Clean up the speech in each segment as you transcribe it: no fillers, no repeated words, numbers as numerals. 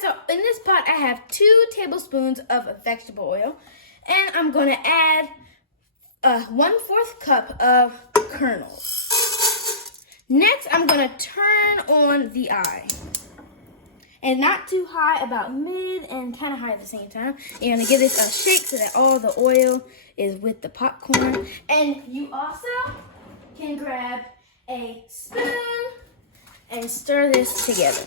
so in this pot I have 2 tablespoons of vegetable oil, and I'm gonna add 1/4 cup of kernels. Next, I'm gonna turn on the eye. And not too high, about mid and kind of high at the same time. You're gonna give this a shake so that all the oil is with the popcorn. And you also can grab a spoon and stir this together.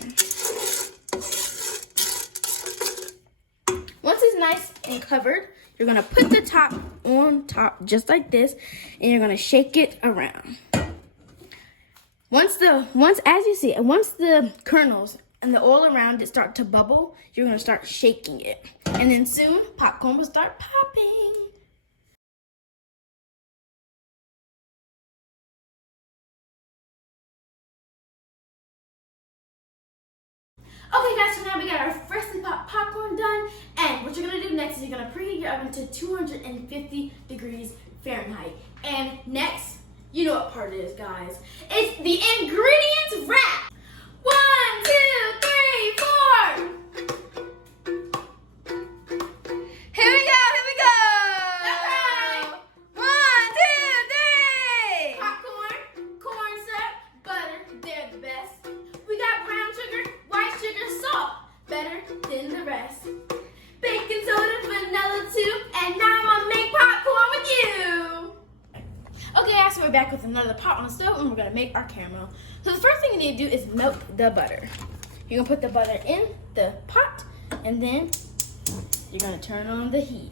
Once it's nice and covered, you're gonna put the top on top just like this, and you're gonna shake it around. Once the kernels and the oil around it start to bubble, you're gonna start shaking it. And then soon, popcorn will start popping. Okay guys, so now we got our freshly popped popcorn done. And what you're gonna do next is you're gonna preheat your oven to 250 degrees Fahrenheit. And next, you know what part it is, guys. It's the ingredients wrap. 1, 2, 3, 4. Here we go. Okay. 1, 2, 3. Popcorn, corn syrup, butter, they're the best. We got brown sugar, white sugar, salt, better than the rest. Baking soda, vanilla too, and now I'm gonna make popcorn with you. Okay guys, so we're back with another pot on the stove, and we're gonna make our caramel. So the first thing you need to do is melt the butter. You're gonna put the butter in the pot, and then you're gonna turn on the heat.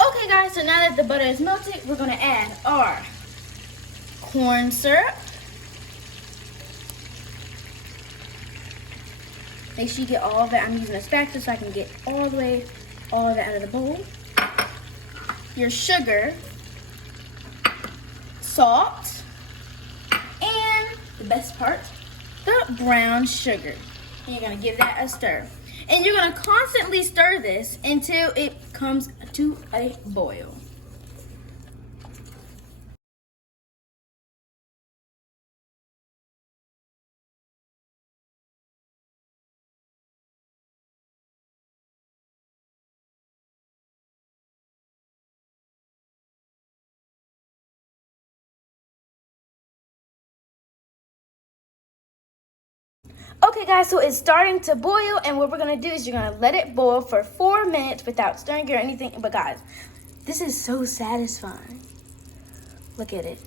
Okay guys, so now that the butter is melted, we're gonna add our corn syrup. Make sure you get all of it. I'm using a spatula so I can get all of it out of the bowl. Your sugar, salt, and the best part, the brown sugar. And you're gonna give that a stir. And you're gonna constantly stir this until it comes to a boil. Okay guys, so it's starting to boil, and what we're gonna do is you're gonna let it boil for 4 minutes without stirring or anything. But guys, this is so satisfying. Look at it.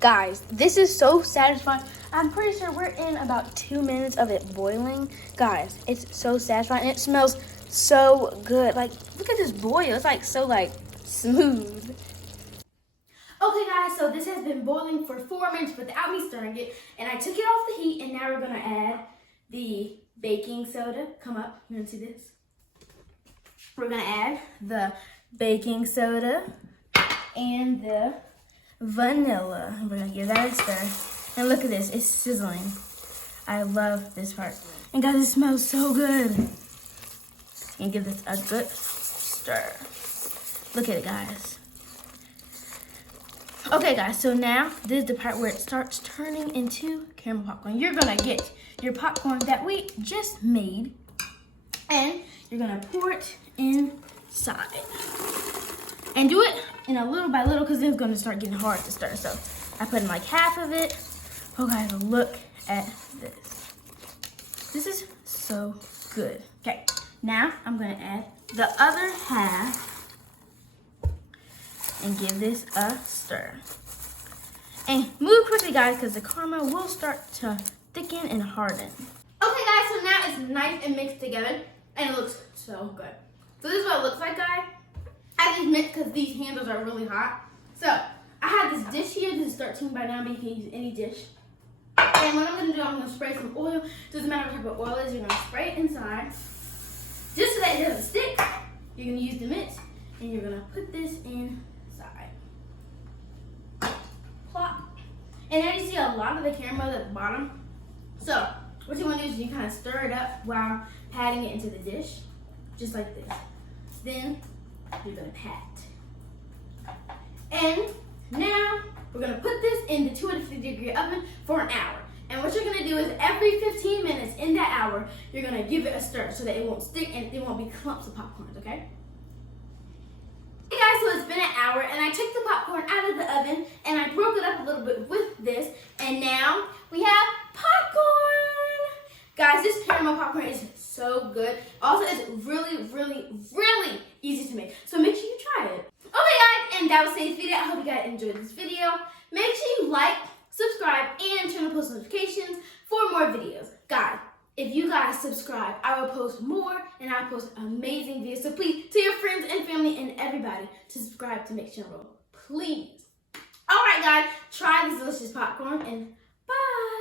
Guys, this is so satisfying. I'm pretty sure we're in about 2 minutes of it boiling. Guys, it's so satisfying, and it smells so good. Like, look at this boil. It's like so smooth. Okay guys, so this has been boiling for 4 minutes without me stirring it, and I took it off the heat, and now we're gonna add the baking soda. Come up, you wanna see this? We're gonna add the baking soda and the vanilla. We're gonna give that a stir. And look at this, it's sizzling. I love this part. And guys, it smells so good. And give this a good stir. Look at it, guys. Okay guys, so now this is the part where it starts turning into caramel popcorn. You're gonna get your popcorn that we just made, and you're gonna pour it inside. And do it in a little by little, because it's gonna start getting hard to stir. So I put in like half of it. Oh guys, look at this. This is so good. Okay, now I'm gonna add the other half and give this a stir. And move quickly guys, because the caramel will start to thicken and harden. Okay guys, so now it's nice and mixed together. and it looks so good. So this is what it looks like, guys. I have these mitts because these handles are really hot. So I have this dish here. This is 13 by 9, but you can use any dish. And what I'm going to do, I'm going to spray some oil. Doesn't matter what type of oil it is, you're going to spray it inside. Just so that it doesn't stick, you're going to use the mitts, and you're going to put this inside. Plop. And now you see a lot of the caramel at the bottom. So what you want to do is you kind of stir it up while patting it into the dish, just like this. Then you're going to pat. And now we're going to put this in the 250-degree oven for an hour. And what you're going to do is every 15 minutes in that hour, you're going to give it a stir so that it won't stick and it won't be clumps of popcorn, okay? Hey guys, so it's been an hour and I took the popcorn out of the oven and I broke it up a little bit with this, and now we have popcorn! Guys, this caramel popcorn is so good. Also, it's really, really, really easy to make. So make sure you try it. Okay guys, and that was today's video. I hope you guys enjoyed this video. Make sure you like, subscribe, and turn on post notifications for more videos. Guys, if you guys subscribe, I will post more and I'll post amazing videos. So please tell your friends and family and everybody to subscribe to Make Channel Roll. Please. Alright guys, try this delicious popcorn and bye.